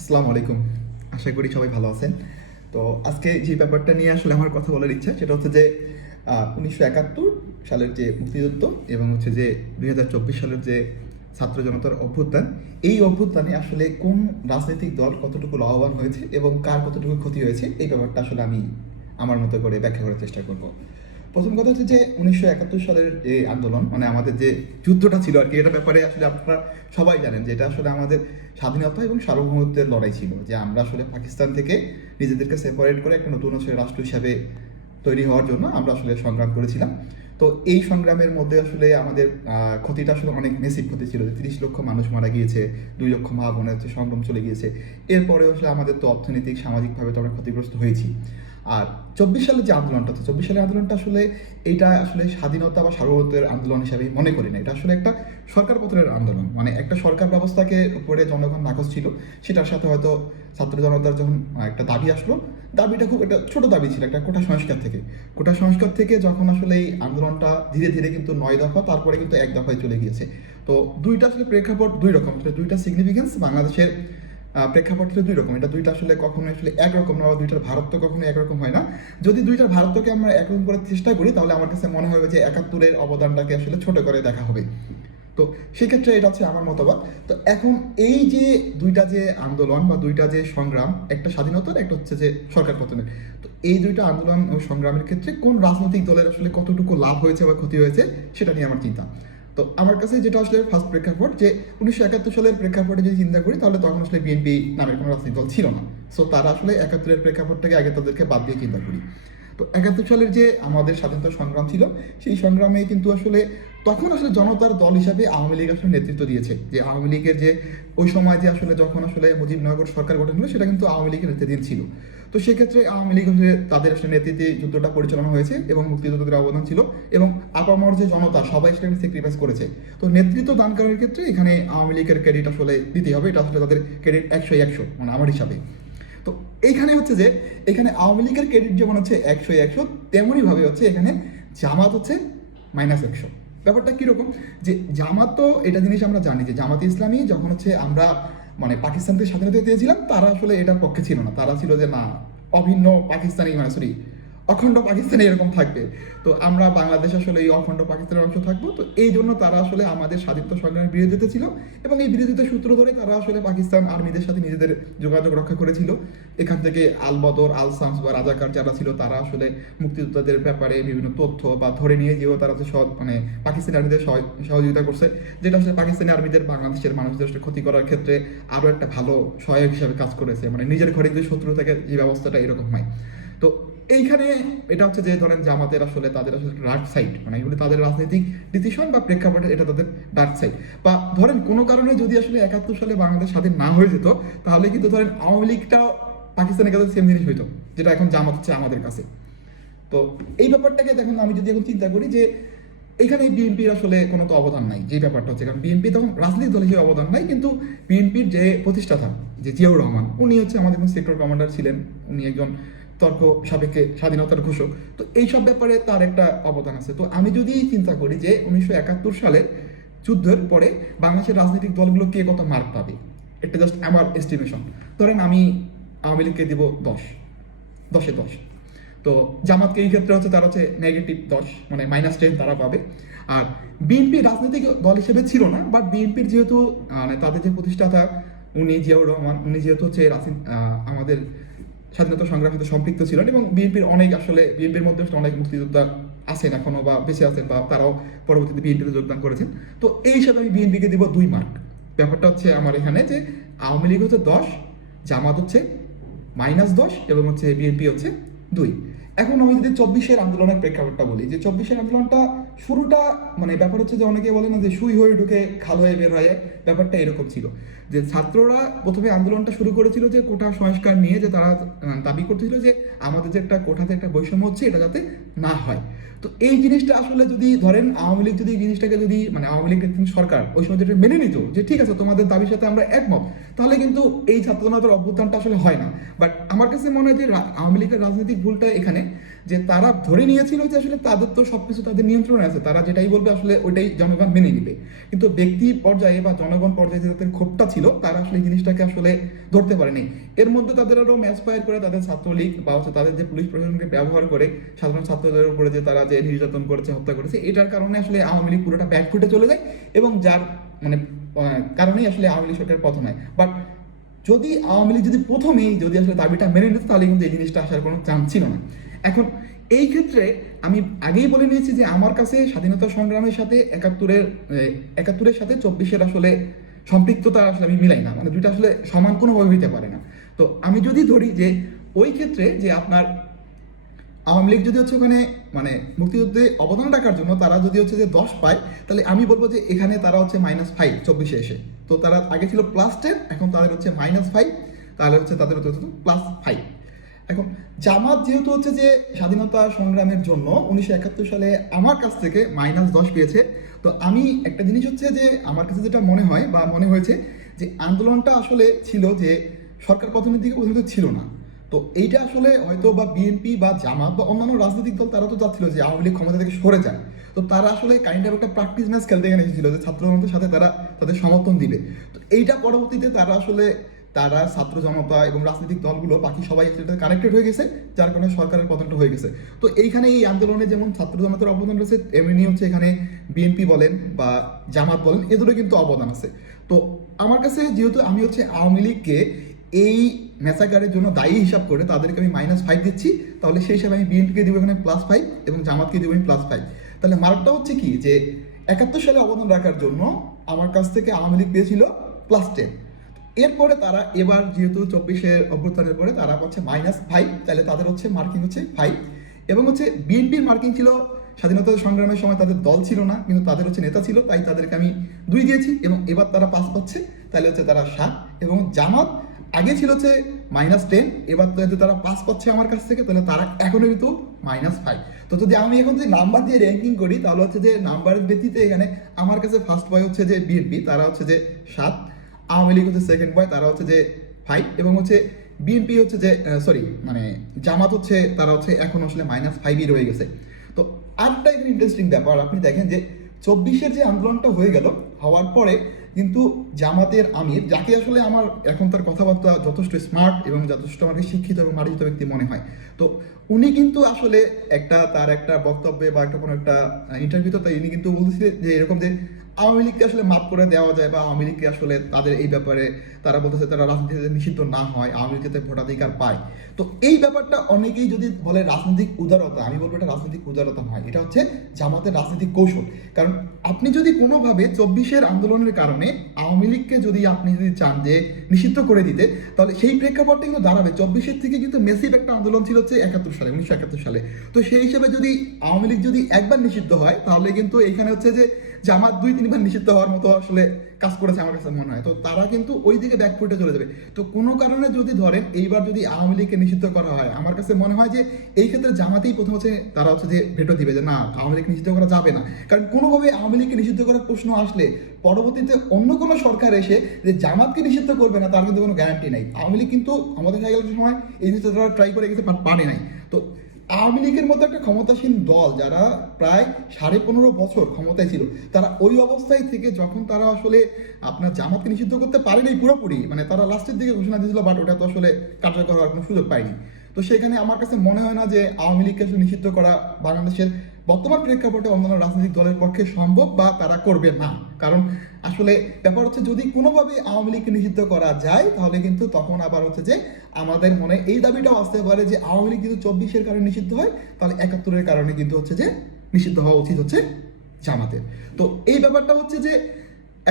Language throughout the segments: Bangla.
আসসালামু আলাইকুম। আশা করি সবাই ভালো আছেন। তো আজকে যে ব্যাপারটা নিয়ে আসলে আমার কথা বলার ইচ্ছা সেটা হচ্ছে যে ১৯৭১ সালের যে মুক্তিযুদ্ধ এবং হচ্ছে যে ২০২৪ সালের যে ছাত্র জনতার অভ্যুত্থান, এই অভ্যুত্থানে আসলে কোন রাজনৈতিক দল কতটুকু লাভবান হয়েছে এবং কার কতটুকু ক্ষতি হয়েছে এই ব্যাপারটা আসলে আমি আমার মতো করে ব্যাখ্যা করার চেষ্টা করব। প্রথম কথা হচ্ছে যে ১৯৭১ সালের যে আন্দোলন, মানে আমাদের যে যুদ্ধটা ছিল আর কি, এটার ব্যাপারে আসলে আপনারা সবাই জানেন যে এটা আসলে আমাদের স্বাধীনতা এবং সার্বভৌমত্বের লড়াই ছিল, যে আমরা আসলে পাকিস্তান থেকে নিজেদেরকে সেপারেট করে একটা নতুন আসলে রাষ্ট্র হিসাবে তৈরি হওয়ার জন্য আমরা আসলে সংগ্রাম করেছিলাম। তো এই সংগ্রামের মধ্যে আসলে আমাদের ক্ষতিটা আসলে অনেক মেসিভ ক্ষতি ছিল, যে ৩০ লক্ষ মানুষ মারা গিয়েছে, ২ লক্ষ মা বোনের হচ্ছে সংগ্রাম চলে গিয়েছে। এরপরে আসলে আমাদের তো অর্থনৈতিক সামাজিকভাবে তো আমরা ক্ষতিগ্রস্ত হয়েছি। আর ২৪ সালের যে আন্দোলনটা, তো ২৪ সালের আন্দোলনটা আসলে এটা আসলে স্বাধীনতা বা সার্বভৌমত্বের আন্দোলন হিসাবে মনে করি না। এটা আসলে একটা সরকার পতনের আন্দোলন, মানে একটা সরকার ব্যবস্থাকে উপরে জনগণ নাকচ ছিল, সেটার সাথে হয়তো ছাত্র জনতার যখন একটা দাবি আসলো, দাবিটা খুব একটা ছোট দাবি ছিল, একটা কোটা সংস্কার থেকে। কোটা সংস্কার থেকে যখন আসলে এই আন্দোলনটা ধীরে ধীরে কিন্তু ৯ দফা, তারপরে কিন্তু ১ দফায় চলে গিয়েছে। তো দুইটা আসলে প্রেক্ষাপট দুই রকম, আসলে দুইটা সিগনিফিকেন্স বাংলাদেশের প্রেক্ষাপট ছিল দুই রকম। এটা দুইটা আসলে কখনো আসলে একরকম না, বা দুইটার ভারত কখনো একরকম হয় না। যদি দুইটার ভারতকে আমরা একরকম করার চেষ্টা করি, তাহলে আমার কাছে মনে হবে যে ৭১-এর অবদানটাকে আসলে ছোট করে দেখা হবে। তো সেক্ষেত্রে এটা হচ্ছে আমার মতবাদ। তো এখন এই যে দুইটা যে আন্দোলন বা দুইটা যে সংগ্রাম, একটা স্বাধীনতার, একটা হচ্ছে যে সরকার পতনের, তো এই দুইটা আন্দোলন ও সংগ্রামের ক্ষেত্রে কোন রাজনৈতিক দলের আসলে কতটুকু লাভ হয়েছে বা ক্ষতি হয়েছে সেটা নিয়ে আমার চিন্তা। তো আমার কাছে যেটা আসলে ফার্স্ট প্রেক্ষাপট, যে ১৯৭১ সালের প্রেক্ষাপটে যদি চিন্তা করি, তাহলে তখন আসলে বিএনপি নামের কোনো রাজনৈতিক দল ছিল না। সো তারা আসলে ৭১-এর প্রেক্ষাপটটাকে আগে তাদেরকে বাদ দিয়ে চিন্তা করি। তো ৭১ সালের যে আমাদের স্বাধীনতা সংগ্রাম ছিল, সেই সংগ্রামে কিন্তু আসলে তখন আসলে জনতার দল হিসাবে আওয়ামী লীগ আসলে নেতৃত্ব দিয়েছে। যে আওয়ামী লীগের যে ওই সময় যে আসলে যখন আসলে মুজিবনগর সরকার গঠন হলো, সেটা কিন্তু আওয়ামী লীগের নেতৃত্বাধীন ছিল। তো সেক্ষেত্রে আওয়ামী লীগ আসলে তাদের আসলে নেতৃত্বে যুদ্ধটা পরিচালনা হয়েছে এবং মুক্তিযুদ্ধের অবদান ছিল, এবং আপামর যে জনতা সবাই সেখানে স্যাক্রিফাইস করেছে। তো নেতৃত্ব দান করার ক্ষেত্রে এখানে আওয়ামী লীগের ক্রেডিট আসলে দিতে হবে, এটা আসলে তাদের ক্রেডিট ১০০-১০০, মানে আমার হিসাবে। তো এইখানে হচ্ছে যে এখানে আওয়ামী লীগের ক্রেডিট যেমন হচ্ছে ১০০-১০০, তেমনই ভাবে হচ্ছে এখানে জামাত হচ্ছে -১০০। ব্যাপারটা কিরকম, যে জামাত, তো এটা জিনিস আমরা জানি যে জামাতে ইসলামী যখন হচ্ছে আমরা মানে পাকিস্তান থেকে স্বাধীনতা দিয়েছিলাম, তারা আসলে এটার পক্ষে ছিল না। তারা ছিল যে না, অভিন্ন পাকিস্তানি, মানে সরি, অখণ্ড পাকিস্তানি এরকম থাকবে। তো আমরা বাংলাদেশ আসলে এই অখণ্ড পাকিস্তানের অংশ থাকবো। তো এই জন্য তারা আসলে আমাদের স্বাধীনতা সংগ্রামের বিরোধিতা ছিল, এবং এই বিরোধিতার সূত্র ধরে তারা আসলে পাকিস্তান আর্মিদের সাথে নিজেদের যোগাযোগ রক্ষা করেছিল। এখান থেকে আল বদর, আল শামস বা রাজাকার যারা ছিল, তারা আসলে মুক্তিযোদ্ধাদের ব্যাপারে বিভিন্ন তথ্য বা ধরে নিয়ে যেও তারা হচ্ছে মানে পাকিস্তানি আর্মিদের সহযোগিতা করছে, যেটা আসলে পাকিস্তানি আর্মিদের বাংলাদেশের মানুষদের আসলে ক্ষতি করার ক্ষেত্রে আরও একটা ভালো সহায়ক হিসাবে কাজ করেছে। মানে নিজের ঘরে যদি শত্রু থাকে, এই ব্যবস্থাটা এরকম হয়। তো এইখানে এটা হচ্ছে যে ধরেন জামাতের আসলে তাদের আসলে ডার্ক সাইড, মানে এগুলো তাদের রাজনৈতিক ডিসিশন বা প্রেক্ষাপটে এটা তাদের ডার্ক সাইড। বা ধরেন কোনো কারণে যদি আসলে ৭১ সালে বাংলাদেশ স্বাধীন না হয়ে যেত, তাহলে কিন্তু ধরেন আওয়ামী লীগটা পাকিস্তানের কাছে সেম জিনিস হইতো, যেটা এখন জামাত হচ্ছে আমাদের কাছে। তো এই ব্যাপারটাকে দেখুন, আমি যদি এখন চিন্তা করি যে এখানে বিএনপির আসলে কোনো তো অবদান নাই, যে ব্যাপারটা হচ্ছে, কারণ বিএনপি তখন রাজনৈতিক দল হিসেবে অবদান নাই, কিন্তু বিএনপির যে প্রতিষ্ঠাতা, যে জিয়াউর রহমান, উনি হচ্ছে আমাদের সেক্টর কমান্ডার ছিলেন। উনি একজন তর্ক সাপেক্ষে স্বাধীনতার ঘোষক। তো এইসব ব্যাপারে তার একটা অবদান আছে। তো আমি যদি চিন্তা করি যে ১৯৭১ সালের যুদ্ধের পরে বাংলাদেশের রাজনৈতিক দলগুলো কে কত মার্ক পাবে, এটা জাস্ট আমার এস্টিমেশন। ধরেন আমি আওয়ামী লীগকে দিব ১০, ১০-এ ১০। তো জামাতকে এই ক্ষেত্রে হচ্ছে তারা হচ্ছে -১০, মানে -10 তারা পাবে। আর বিএনপি রাজনৈতিক দল হিসেবে ছিল না, বাট বিএনপির যেহেতু মানে তাদের যে প্রতিষ্ঠাতা উনি জিয়াউর রহমান, উনি যেহেতু হচ্ছে আমাদের স্বাধীনতা সংগ্রামের সাথে সম্পৃক্ত ছিলেন, এবং বিএনপির অনেক আসলে বিএনপির মধ্যে অনেক মুক্তিযোদ্ধা আছেন এখনো, বা বেঁচে আছেন, বা তারাও পরবর্তীতে বিএনপিতে যোগদান করেছেন। তো এই হিসাবে আমি বিএনপিকে দিব ২ মার্ক। ব্যাপারটা হচ্ছে আমার এখানে যে আওয়ামী লীগ হচ্ছে ১০, জামাত হচ্ছে -১০, এবং হচ্ছে বিএনপি হচ্ছে ২। এখন আমি যদি ২৪-এর আন্দোলনের প্রেক্ষাপটটা বলি, যে ২৪-এর আন্দোলনটা শুরুটা, মানে ব্যাপার হচ্ছে যে অনেকে বলে না যে সুই হয়ে ঢুকে খাল হয়ে বের হয়ে, ব্যাপারটা এরকম ছিল। যে ছাত্ররা প্রথমে আন্দোলনটা শুরু করেছিল যে কোটা সংস্কার নিয়ে, যে তারা দাবি করতেছিল যে আমাদের যে একটা কোটাতে একটা বৈষম্য হচ্ছে, এটা যাতে না হয়। তো এই জিনিসটা আসলে যদি ধরেন আওয়ামী লীগ যদি এই জিনিসটাকে যদি, মানে আওয়ামী লীগের সরকার ওই সময় যেটা মেনে নিত, যে ঠিক আছে তোমাদের দাবির সাথে আমরা একমত, তাহলে কিন্তু এই ছাত্র জনতার অভ্যুত্থানটা আসলে হয় না। বাট আমার কাছে মনে হয় যে আওয়ামী লীগের রাজনৈতিক ভুলটা এখানে, যে তারা ধরে নিয়েছিল যে আসলে তাদের তো সবকিছু তাদের নিয়ন্ত্রণে আছে, তারা যেটাই বলবে আসলে ওইটাই জনগণ মেনে নিবে। কিন্তু ব্যক্তি পর্যায়ে বা জনগণ পর্যায়ে যে তাদের ক্ষোভটা ছিল, তারা আসলে এই জিনিসটাকে আসলে ধরতে পারেনি। এর মধ্যে তাদের আরও ম্যাচ ফায়ার করে তাদের ছাত্রলীগ বা হচ্ছে তাদের যে পুলিশ প্রশাসনকে ব্যবহার করে সাধারণ ছাত্রদের উপরে যে তারা যে নির্যাতন করেছে, হত্যা করেছে, এটার কারণে আসলে আওয়ামী লীগ পুরোটা ব্যাকফুটে চলে যায় এবং যার মানে কারণেই আসলে আওয়ামী লীগ সরকার পতন হয়। বাট যদি আওয়ামী লীগ যদি প্রথমেই যদি আসলে দাবিটা মেনে নিত, তাহলে কিন্তু এই জিনিসটা আসার কোনো চান্স ছিল না। এখন এই ক্ষেত্রে আমি আগেই বলে নিয়েছি যে আমার কাছে স্বাধীনতা সংগ্রামের সাথে একাত্তরের সাথে 24-এর আসলে সম্পৃক্ততা আসলে আমি মিলাই না, মানে দুইটা আসলে সমান কোনোভাবে হইতে পারে না। তো আমি যদি ধরি যে ওই ক্ষেত্রে যে আপনার আওয়ামী লীগ যদি হচ্ছে ওখানে মানে মুক্তিযুদ্ধে অবদান রাখার জন্য তারা যদি হচ্ছে যে 10 পায়, তাহলে আমি বলবো যে এখানে তারা হচ্ছে -5 24-এ এসে। তো তারা আগে ছিল +10, এখন তাদের হচ্ছে -5, তাহলে হচ্ছে তাদের হচ্ছে +5। এখন জামাত যেহেতু হচ্ছে যে স্বাধীনতা সংগ্রামের জন্য 1971 সালে আমার কাছ থেকে -10 পেয়েছে, তো আমি একটা জিনিস হচ্ছে যে আমার কাছে যেটা মনে হয় বা মনে হয়েছে যে আন্দোলনটা আসলে ছিল যে সরকার পতনের দিকে প্রথমত ছিল না। তো এইটা আসলে হয়তো বা বিএনপি বা জামাত বা অন্যান্য রাজনৈতিক দল তারা তো চাচ্ছিল যে আওয়ামী লীগ ক্ষমতা থেকে সরে যায়। তো তারা আসলে কাইন্ড অফ একটা প্র্যাকটিস ম্যাচ খেলতে এখানে এসেছিল যে ছাত্র জনতার সাথে তারা তাদের সমর্থন দিবে। তো এইটা পরবর্তীতে তারা ছাত্র জনতা এবং রাজনৈতিক দলগুলো বাকি সবাই সেটা কানেক্টেড হয়ে গেছে, যার কারণে সরকারের পতনটা হয়ে গেছে। তো এইখানে এই আন্দোলনে যেমন ছাত্র জনতার অবদান রয়েছে, এমনি হচ্ছে এখানে বিএনপি বলেন বা জামাত বলেন, এদেরও কিন্তু অবদান আছে। তো আমার কাছে যেহেতু আমি হচ্ছে আওয়ামী লীগকে এই ম্যাসাকারের জন্য দায়ী হিসাব করে তাদেরকে আমি -5 দিচ্ছি, তাহলে সেই হিসাবে আমি বিএনপিকে দিব এখানে +5 এবং জামাতকে দিব আমি +5। তাহলে মার্কটা হচ্ছে কি যে 71 সালে অবদান রাখার জন্য আমার কাছ থেকে আওয়ামী লীগ পেয়েছিল +10। এরপরে তারা এবার যেহেতু 24-এর অভ্যুত্থানের পরে তারা পাচ্ছে -5, তাহলে তাদের হচ্ছে মার্কিং হচ্ছে 5। এবং হচ্ছে বিএনপির মার্কিং ছিল স্বাধীনতা সংগ্রামের সময় তাদের দল ছিল না, কিন্তু তাদের হচ্ছে নেতা ছিল, তাই তাদেরকে আমি 2 দিয়েছি এবং এবার তারা 5 পাচ্ছে, তাহলে হচ্ছে তারা 7। এবং জামাত আগে ছিল হচ্ছে -10, এবার যেহেতু তারা 5 পাচ্ছে আমার কাছ থেকে, তাহলে তারা এখনো কিন্তু -5। তো যদি আমি এখন যদি নাম্বার দিয়ে র্যাঙ্কিং করি, তাহলে হচ্ছে যে নাম্বারের ভিত্তিতে এখানে আমার কাছে ফার্স্ট বয় হচ্ছে যে বিএনপি, তারা হচ্ছে যে 7, আওয়ামী লীগ হচ্ছে সেকেন্ড বয়, তারা হচ্ছে যে 5, এবং হচ্ছে বিএনপি হচ্ছে যে মানে জামাত হচ্ছে তারা হচ্ছে এখন আসলে -5ই রয়ে গেছে। তো আরেকটা এখানে ইন্টারেস্টিং ব্যাপার, আপনি দেখেন যে 24-এর যে আন্দোলনটা হয়ে গেল, হওয়ার পরে কিন্তু জামাতের আমির, যাকে আসলে আমার এখন তার কথাবার্তা যথেষ্ট স্মার্ট এবং যথেষ্ট আমাকে শিক্ষিত এবং মার্জিত ব্যক্তি মনে হয়, তো উনি কিন্তু আসলে তার একটা বক্তব্যে বা একটা কোনো একটা ইন্টারভিউতে তাই উনি কিন্তু বলতেছে যে এরকম যে আওয়ামী লীগকে আসলে মাফ করে দেওয়া যায়, বা আওয়ামী লীগকে আসলে তাদের এই ব্যাপারে তারা বলতেছে তারা রাজনীতিতে নিষিদ্ধ না হয়, আওয়ামী লীগ যাতে ভোটাধিকার পায়। তো এই ব্যাপারটা অনেকেই যদি বলে রাজনৈতিক উদারতা, আমি বলবো এটা রাজনৈতিক উদারতা নয়, এটা হচ্ছে জামাতের রাজনৈতিক কৌশল। কারণ আপনি যদি কোনোভাবে 24-এর আন্দোলনের কারণে আওয়ামী লীগকে যদি আপনি যদি চান যে নিষিদ্ধ করে দিতে, তাহলে সেই প্রেক্ষাপটটা কিন্তু দাঁড়াবে 24-এর থেকে কিন্তু মেসিভ একটা আন্দোলন ছিল হচ্ছে 1971 সালে। তো সেই হিসেবে যদি আওয়ামী লীগ যদি একবার নিষিদ্ধ হয়, তাহলে কিন্তু এখানে হচ্ছে যে জামাত 2-3 বার নিষিদ্ধ হওয়ার মতো আসলে কাজ করেছে আমার কাছে মনে হয়। তো তারা কিন্তু ওই দিকে ব্যাকফুটে চলে যাবে। তো কোনো কারণে যদি ধরেন এইবার যদি আওয়ামী লীগকে নিষিদ্ধ করা হয়, আমার কাছে মনে হয় যে এই ক্ষেত্রে জামাতেই প্রথম হচ্ছে তারা হচ্ছে যে ভেটো দিবে যে না, আওয়ামী লীগ নিষিদ্ধ করা যাবে না। কারণ কোনোভাবে আওয়ামী লীগকে নিষিদ্ধ করার প্রশ্ন আসলে পরবর্তীতে অন্য কোনো সরকার এসে যে জামাতকে নিষিদ্ধ করবে না, তার কিন্তু কোনো গ্যারান্টি নাই। আওয়ামী লীগ কিন্তু আমাদের সময় এই জিনিসটা তারা ট্রাই করে গেছে, পারে নাই। তো আওয়ামী লীগের মতো একটা ক্ষমতাসীন দল যারা প্রায় 15.5 বছর ক্ষমতায় ছিল, তারা ওই অবস্থায় থেকে যখন তারা আসলে আপনার জামাতকে নিষিদ্ধ করতে পারেনি পুরোপুরি, মানে তারা লাস্টের দিকে ঘোষণা দিয়েছিল, বাট ওটা তো আসলে কার্যকর হওয়ার কোনো সুযোগ পায়নি। তো সেখানে আমার কাছে মনে হয় না যে আওয়ামী লীগকে আসলে নিষিদ্ধ করা বাংলাদেশের বর্তমান প্রেক্ষাপটে অন্যান্য রাজনৈতিক দলের পক্ষে সম্ভব, বা তারা করবে না। কারণ আসলে ব্যাপার হচ্ছে যদি কোনোভাবে আওয়ামী লীগকে নিষিদ্ধ করা যায়, তাহলে কিন্তু তখন আবার হচ্ছে যে আমাদের মনে এই দাবিটাও আসতে পারে যে আওয়ামী লীগ কিন্তু 24-এর কারণে নিষিদ্ধ হয়, তাহলে 71-এর কারণে কিন্তু হচ্ছে যে নিষিদ্ধ হওয়া উচিত হচ্ছে জামাতের। তো এই ব্যাপারটা হচ্ছে যে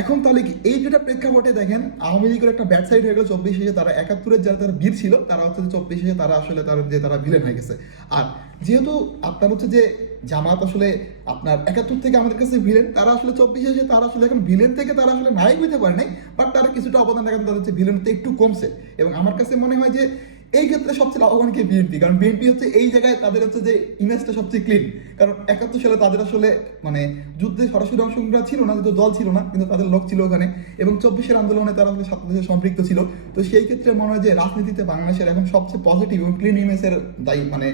এখন তাহলে কি এই যেটা প্রেক্ষাপটে দেখেন আওয়ামী লীগের একটা ব্যাড সাইড হয়ে গেল 24-এ, তারা 71-এর যারা তারা বীর ছিল, তারা হচ্ছে যে 24-এ তারা আসলে তারা ভিলেন হয়ে গেছে। আর যেহেতু আপনার হচ্ছে যে জামাত আসলে আপনার 71 থেকে আমাদের কাছে ভিলেন, তারা আসলে 24-এ এসে তারা আসলে এখন ভিলেন থেকে তারা আসলে নায়ক হইতে পারে নাই, বাট তারা কিছুটা অবদান রাখেন, তাদের হচ্ছে ভিলেনতে একটু কমছে। এবং আমার কাছে মনে হয় যে এই ক্ষেত্রে সবচেয়ে লাভবান কি বিএনপি, কারণ বিএনপি হচ্ছে এই জায়গায় তাদের হচ্ছে যে ইমেজটা সবচেয়ে ক্লিন। কারণ 71 সালে তাদের আসলে মানে যুদ্ধে সরাসরি অংশগ্রহণ ছিল না, কিন্তু দল ছিল না, কিন্তু তাদের লোক ছিল ওখানে, এবং 24-এর আন্দোলনে তারা আসলে ছাত্রদের সম্পৃক্ত ছিল। তো সেই ক্ষেত্রে মনে হয় যে রাজনীতিতে বাংলাদেশের এখন সবচেয়ে পজিটিভ এবং ক্লিন ইমেজের দায়ী মানে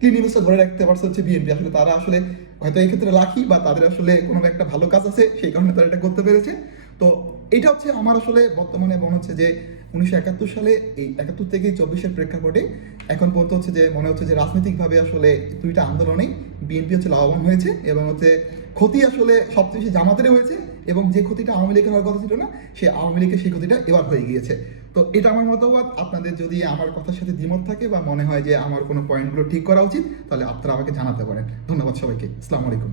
ক্লিন ইমেজটা ধরে রাখতে পারছে হচ্ছে বিএনপি। আসলে তারা আসলে হয়তো এই ক্ষেত্রে লাকি, বা তাদের আসলে কোনো একটা ভালো কাজ আছে, সেই কারণে তারা এটা করতে পেরেছে। তো এটা হচ্ছে আমার আসলে বর্তমানে মনে হচ্ছে যে 1971 সালে, এই 71 থেকে 24-এর প্রেক্ষাপটে এখন পর্যন্ত হচ্ছে যে মনে হচ্ছে যে রাজনৈতিকভাবে আসলে দুইটা আন্দোলনেই বিএনপি হচ্ছে লাভবান হয়েছে, এবং হচ্ছে ক্ষতি আসলে সবচেয়ে বেশি জামাতের হয়েছে, এবং যে ক্ষতিটা আওয়ামী লীগের হওয়ার কথা ছিল না, সে আওয়ামী লীগের সেই ক্ষতিটা এবার হয়ে গিয়েছে। তো এটা আমার মতামত। আপনাদের যদি আমার কথার সাথে দ্বিমত থাকে বা মনে হয় যে আমার কোনো পয়েন্টগুলো ঠিক করা উচিত, তাহলে আপনারা আমাকে জানাতে পারেন। ধন্যবাদ সবাইকে। আসসালামু আলাইকুম।